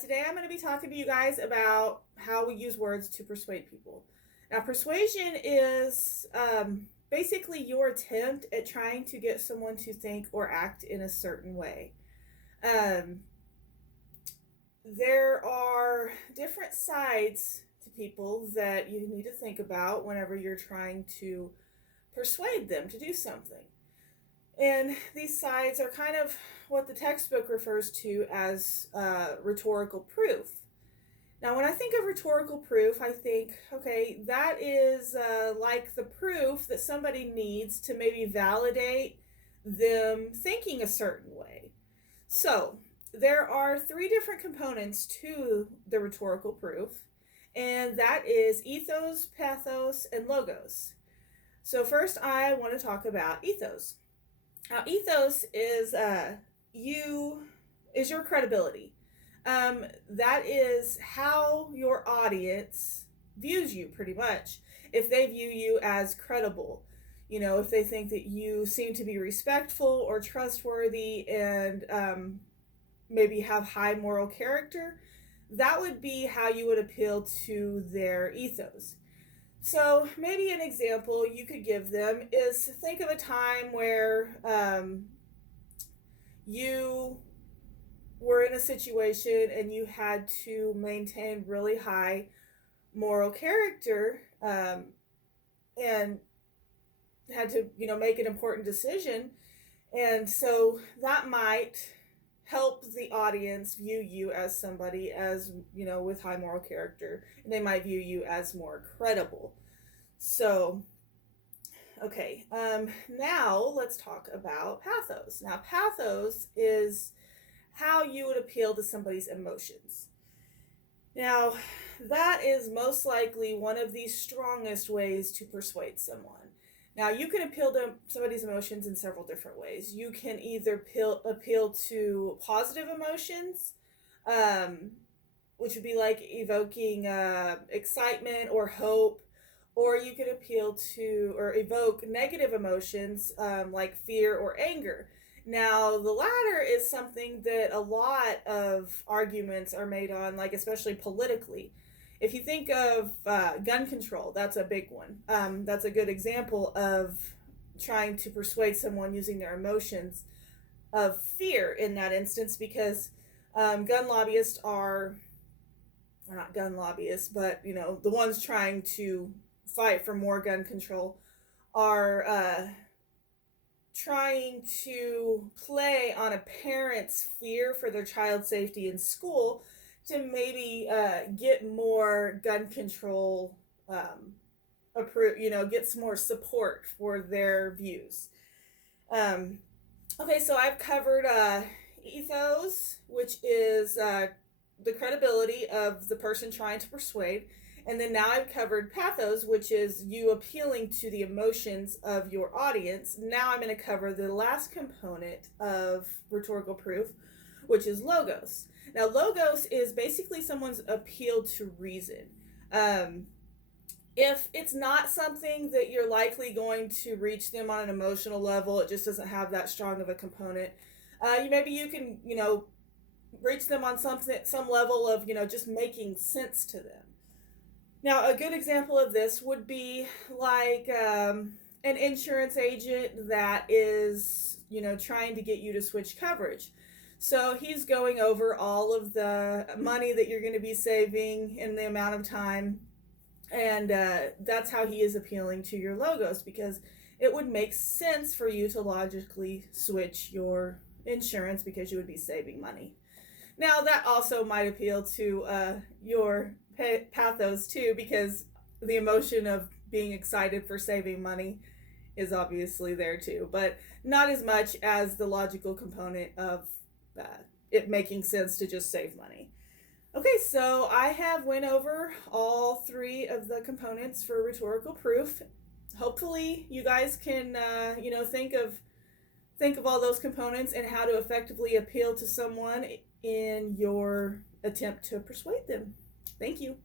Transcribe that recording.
Today I'm going to be talking to you guys about how we use words to persuade people. Now, persuasion is basically your attempt at trying to get someone to think or act in a certain way. Um, there are different sides to people that you need to think about whenever you're trying to persuade them to do something. And these sides are kind of what the textbook refers to as rhetorical proof. Now, when I think of rhetorical proof, I think, okay, that is like the proof that somebody needs to maybe validate them thinking a certain way. So, there are three different components to the rhetorical proof, and that is ethos, pathos, and logos. So, first, I want to talk about ethos. Now, ethos is your credibility. That is how your audience views you, pretty much. If they view you as credible, if they think that you seem to be respectful or trustworthy and maybe have high moral character, that would be how you would appeal to their ethos. So maybe an example you could give them is think of a time where you were in a situation and you had to maintain really high moral character and had to, make an important decision. And so that might help the audience view you as somebody with high moral character, and they might view you as more credible. So okay, now let's talk about pathos. Now, pathos is how you would appeal to somebody's emotions. Now, that is most likely one of the strongest ways to persuade someone. Now, you can appeal to somebody's emotions in several different ways. You can either appeal to positive emotions, which would be like evoking excitement or hope, or you could appeal to or evoke negative emotions like fear or anger. Now, the latter is something that a lot of arguments are made on, like especially politically. If you think of gun control, that's a big one. That's a good example of trying to persuade someone using their emotions of fear in that instance, because gun lobbyists are not gun lobbyists, but the ones trying to fight for more gun control are trying to play on a parent's fear for their child's safety in school to maybe get more gun control approved, get some more support for their views. Okay, so I've covered ethos, which is the credibility of the person trying to persuade. And then now I've covered pathos, which is you appealing to the emotions of your audience. Now I'm going to cover the last component of rhetorical proof, which is logos. Now, logos is basically someone's appeal to reason. If it's not something that you're likely going to reach them on an emotional level, it just doesn't have that strong of a component, maybe you can, reach them on some level of, just making sense to them. Now, a good example of this would be like an insurance agent that is, trying to get you to switch coverage. So he's going over all of the money that you're going to be saving in the amount of time. And that's how he is appealing to your logos, because it would make sense for you to logically switch your insurance because you would be saving money. Now, that also might appeal to your pathos too, because the emotion of being excited for saving money is obviously there too, but not as much as the logical component of it making sense to just save money. Okay, so I have went over all three of the components for rhetorical proof. Hopefully you guys can think of all those components and how to effectively appeal to someone in your attempt to persuade them. Thank you.